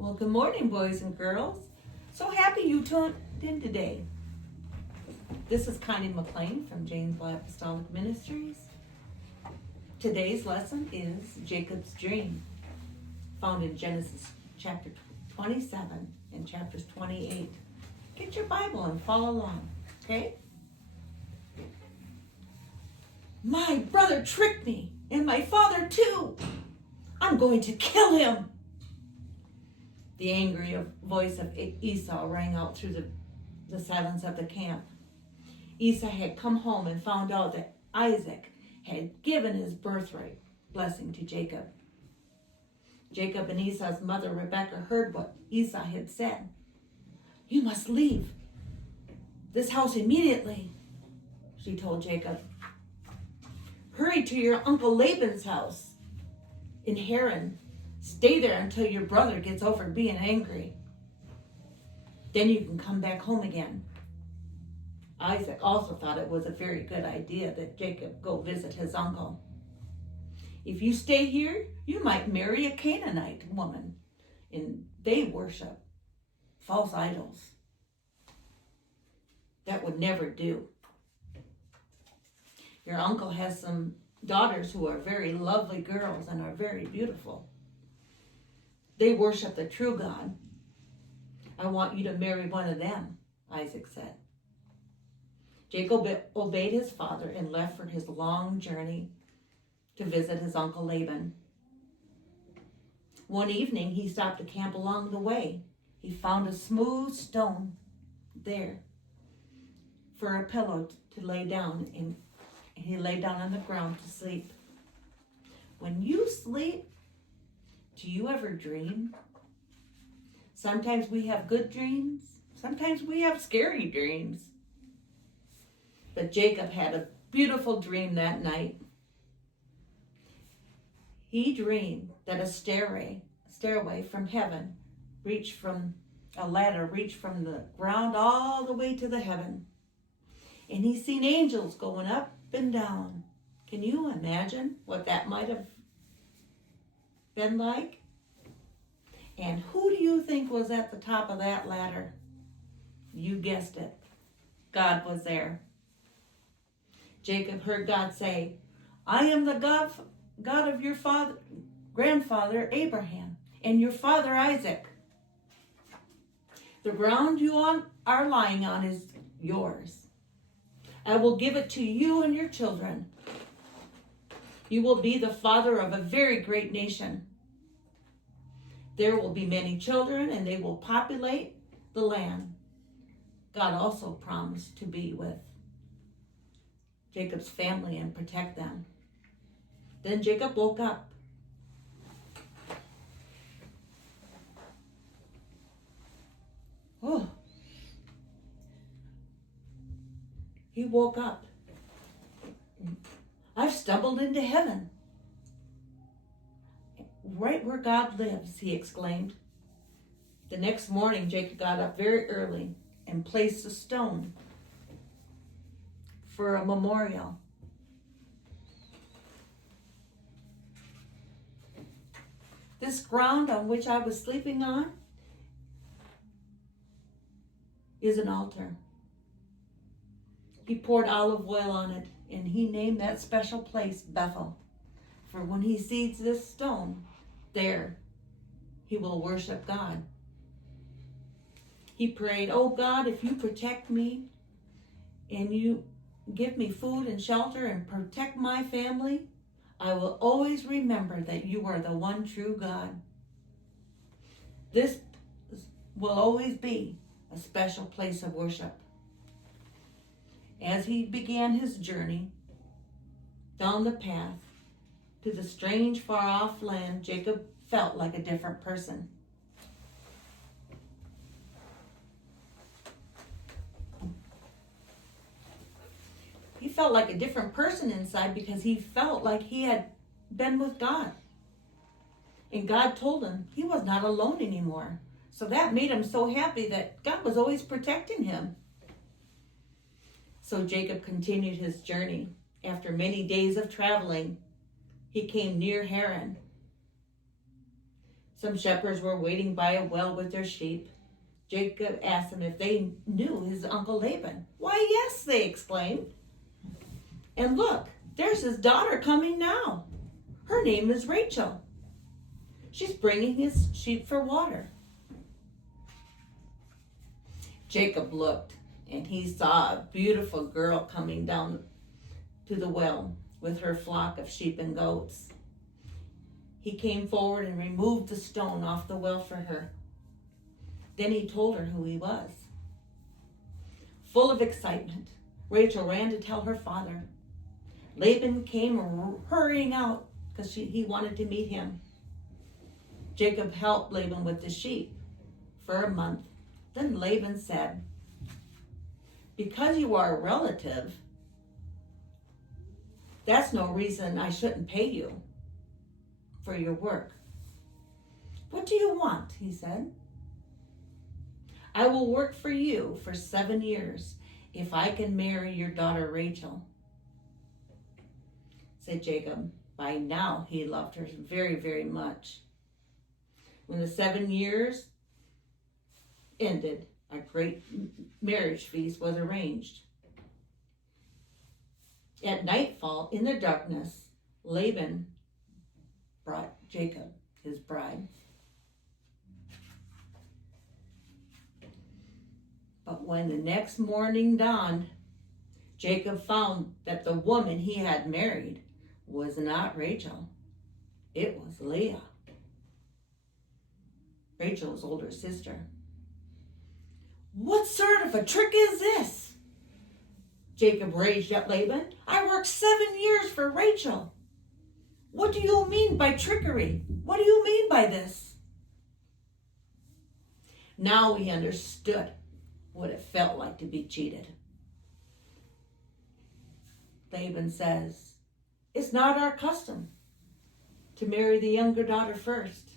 Well, good morning, boys and girls. So happy you tuned in today. This is Connie McClain from Janesville Apostolic Ministries. Today's lesson is Jacob's dream, found in Genesis chapter 27 and chapters 28. Get your Bible and follow along, okay? My brother tricked me, and my father too. I'm going to kill him. The angry voice of Esau rang out through the silence of the camp. Esau had come home and found out that Isaac had given his birthright blessing to Jacob. Jacob and Esau's mother, Rebekah, heard what Esau had said. You must leave this house immediately, she told Jacob. Hurry to your uncle Laban's house in Haran. Stay there until your brother gets over being angry. Then you can come back home again. Isaac also thought it was a very good idea that Jacob go visit his uncle. If you stay here, you might marry a Canaanite woman, and they worship false idols. That would never do. Your uncle has some daughters who are very lovely girls and are very beautiful. They worship the true God. I want you to marry one of them, Isaac said. Jacob obeyed his father and left for his long journey to visit his uncle Laban. One evening, he stopped to camp along the way. He found a smooth stone there for a pillow to lay down, and he lay down on the ground to sleep. When you sleep, do you ever dream? Sometimes we have good dreams. Sometimes we have scary dreams. But Jacob had a beautiful dream that night. He dreamed that a stairway from heaven reached from the ground all the way to the heaven. And he seen angels going up and down. Can you imagine what that might have been like? And who do you think was at the top of that ladder? You guessed it. God was there. Jacob heard God say, I am the God of your grandfather Abraham and your father Isaac. The ground you are lying on is yours. I will give it to you and your children. You will be the father of a very great nation. There will be many children, and they will populate the land. God also promised to be with Jacob's family and protect them. Then Jacob woke up. Oh. He woke up. I've stumbled into heaven. Right where God lives, he exclaimed. The next morning, Jacob got up very early and placed a stone for a memorial. This ground on which I was sleeping on is an altar. He poured olive oil on it, and he named that special place Bethel. For when he sees this stone, there he will worship God. He prayed, oh God, if you protect me and you give me food and shelter and protect my family, I will always remember that you are the one true God. This will always be a special place of worship. As he began his journey down the path to the strange far-off land, Jacob felt like a different person. He felt like a different person inside because he felt like he had been with God. And God told him he was not alone anymore. So that made him so happy that God was always protecting him. So Jacob continued his journey. After many days of traveling, he came near Haran. Some shepherds were waiting by a well with their sheep. Jacob asked them if they knew his uncle Laban. "Why, yes," they exclaimed. "And look, there's his daughter coming now. Her name is Rachel. She's bringing his sheep for water." Jacob looked, and he saw a beautiful girl coming down to the well with her flock of sheep and goats. He came forward and removed the stone off the well for her. Then he told her who he was. Full of excitement, Rachel ran to tell her father. Laban came hurrying out because he wanted to meet him. Jacob helped Laban with the sheep for a month. Then Laban said, "Because you are a relative, that's no reason I shouldn't pay you for your work." "What do you want?" he said. "I will work for you for 7 years if I can marry your daughter Rachel," said Jacob. By now he loved her very, very much. When the 7 years ended, a great marriage feast was arranged. At nightfall, in the darkness, Laban brought Jacob his bride. But when the next morning dawned, Jacob found that the woman he had married was not Rachel. It was Leah, Rachel's older sister. "What sort of a trick is this?" Jacob raged at Laban. "I worked 7 years for Rachel. What do you mean by trickery? What do you mean by this?" Now he understood what it felt like to be cheated. Laban says, "It's not our custom to marry the younger daughter first.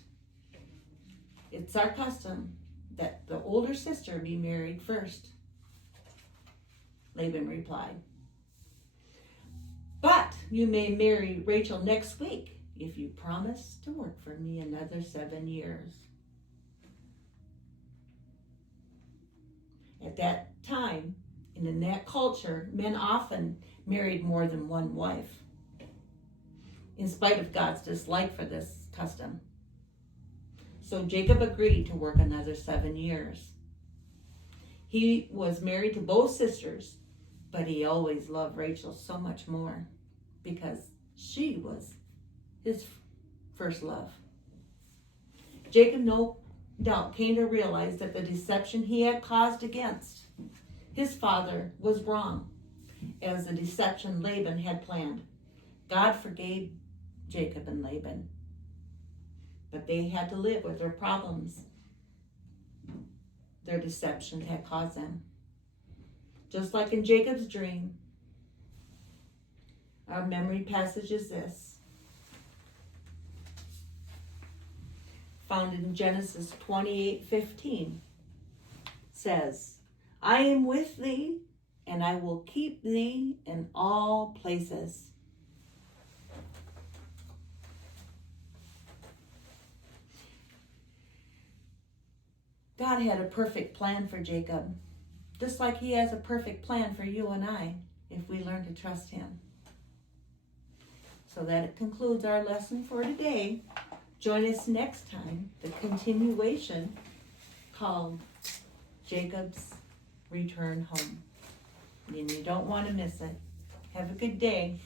It's our custom that the older sister be married first." Laban replied, "But you may marry Rachel next week if you promise to work for me another 7 years. At that time, and in that culture, men often married more than one wife, in spite of God's dislike for this custom. So Jacob agreed to work another 7 years. He was married to both sisters, but he always loved Rachel so much more because she was his first love. Jacob no doubt came to realize that the deception he had caused against his father was wrong, as the deception Laban had planned. God forgave Jacob and Laban, but they had to live with their problems their deception had caused them. Just like in Jacob's dream, our memory passage is this, found in Genesis 28:15, says, "I am with thee, and I will keep thee in all places." God had a perfect plan for Jacob, just like he has a perfect plan for you and I, if we learn to trust him. So that concludes our lesson for today. Join us next time, the continuation called Jacob's Return Home. And you don't want to miss it. Have a good day.